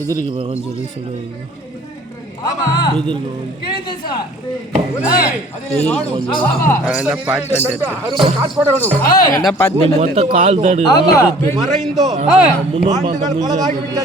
எதிர்க்கு பா கொஞ்சம் ரீ சொல்லுங்க ஆமா. எதிர்க்கு கொஞ்சம் கேது சார் எதிர்க்கு கொஞ்சம் அங்கே பார்த்து வந்து அறுபது காசு போட வேணும் என்ன பார்த்து இந்த மொத்த கால் தடு மறைந்தோ? முன்னூறு ஆண்டுகள்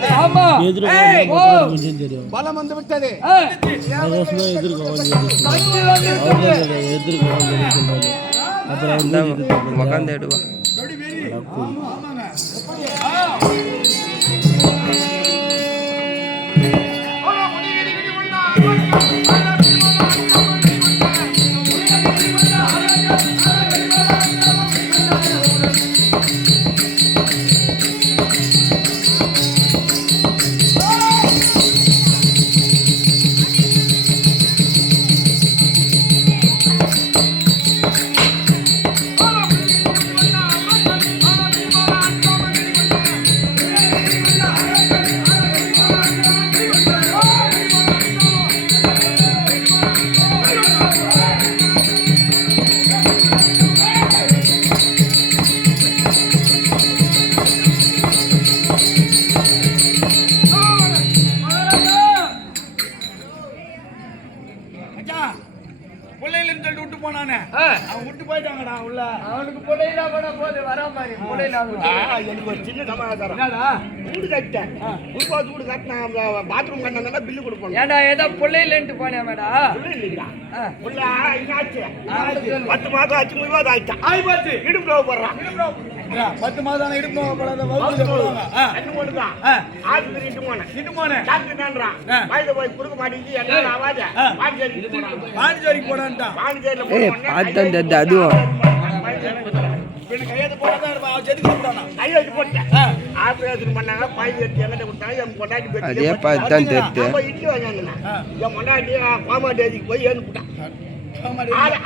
பிள்ளைகள் சொல்லிட்டு விட்டு போனானே. அவன் விட்டு போயிட்டாங்கடா உள்ள. அவனுக்கு புள்ளையில கூட போது வரா மாதிரி புள்ளையில எனக்கு ஒரு சின்ன சமாச்சாரம் வீடு கட்டேன் புதுப்பாத்து வீடு கட்டினா பாத்ரூம் கட்டினா பில்லு கொடுப்போம் ஏன்டா ஏதோ புள்ளையிலன்ட்டு போனே மேடா இல்லைங்களா ஆ. உள்ள என்னாச்சு பத்து மாதம் ஆச்சு முழுவதும் ஆயிட்டான் ஆய் பார்த்து இடுப்பு போடுறான் பத்து மாதம் இடுப்பு படாத வகுப்பு போடுவாங்க ஆ, ரெண்டு மூணு தான். ஆ. ஆஸ்பத்திரி இட்டு போனேன் இட்டு போனேன் டாக்டர் தான்றான் ஆ. வயது போய் கொடுக்க மாட்டேங்குது என்ன ஆவாத. ஆ. பாண்டிச்சேரிக்கு போனான் பாண்டிச்சேரிக்கு போடான்ட்டான். தெரியுது, அதுவும். பின்ன கையெழுத்து பண்ணாங்க? பாய் எடுத்து எங்கிட்ட கொடுத்தாங்க. என் பொண்டாட்டி பெட்டியில அதே போட்டு பார்த்து தான் தெரியுது. என் பொண்டாட்டி பாமாட்டேஜிக்கு போய் ஏன்னு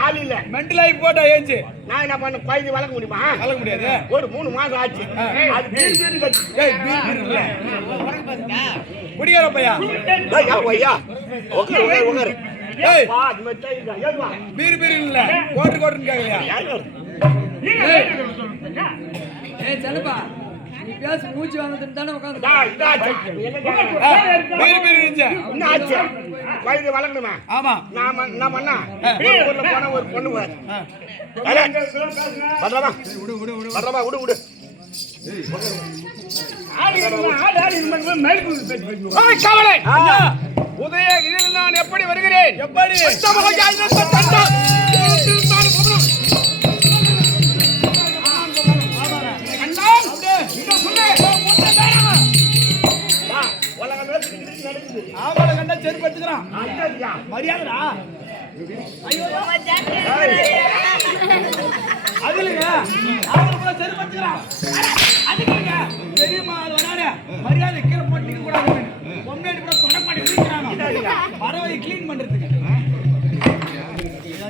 ஆள் இல்ல. மென்டல் ஆகி போட்டா ஏஞ்சி? நான் என்ன பண்ண குழந்தை வளர்க்க முடியுமா? கலக்க முடியாது. ஒரு மூணு மாசம் ஆச்சு. அது பீர் பீர் கட்சி ஏய் பீர் பீர் இல்ல. குடியார பையா? ஐயா உட்காரு உட்காரு உட்காரு ஏய். பீர் பீர் இல்ல. கோட்டு கோட்டுன்னு கேட்கலையா யாரு? ஏய். செல்லப்பா நீ பேச மூச்சு வாங்குதுன்னு தானே உட்காந்து என்ன ஆச்சு? குழந்தை வளர்க்கணுமா ஆமா நான் ம- நான் பண்ணா ஆ. ஒரு ஊர்ல போனா ஒரு பொண்ணு வரலாமா? வரலாமா? விடு, விடு. உதய இதில் நான் எப்படி வருகிறேன் எப்படி செருப்படுத்துக்கிறான் கண்டா மரியாதைடா. ஏய், அது இல்லைங்க. அதுக்குங்க பெரியம்மா அது மரியாதை கீழே போட்டு கூடாது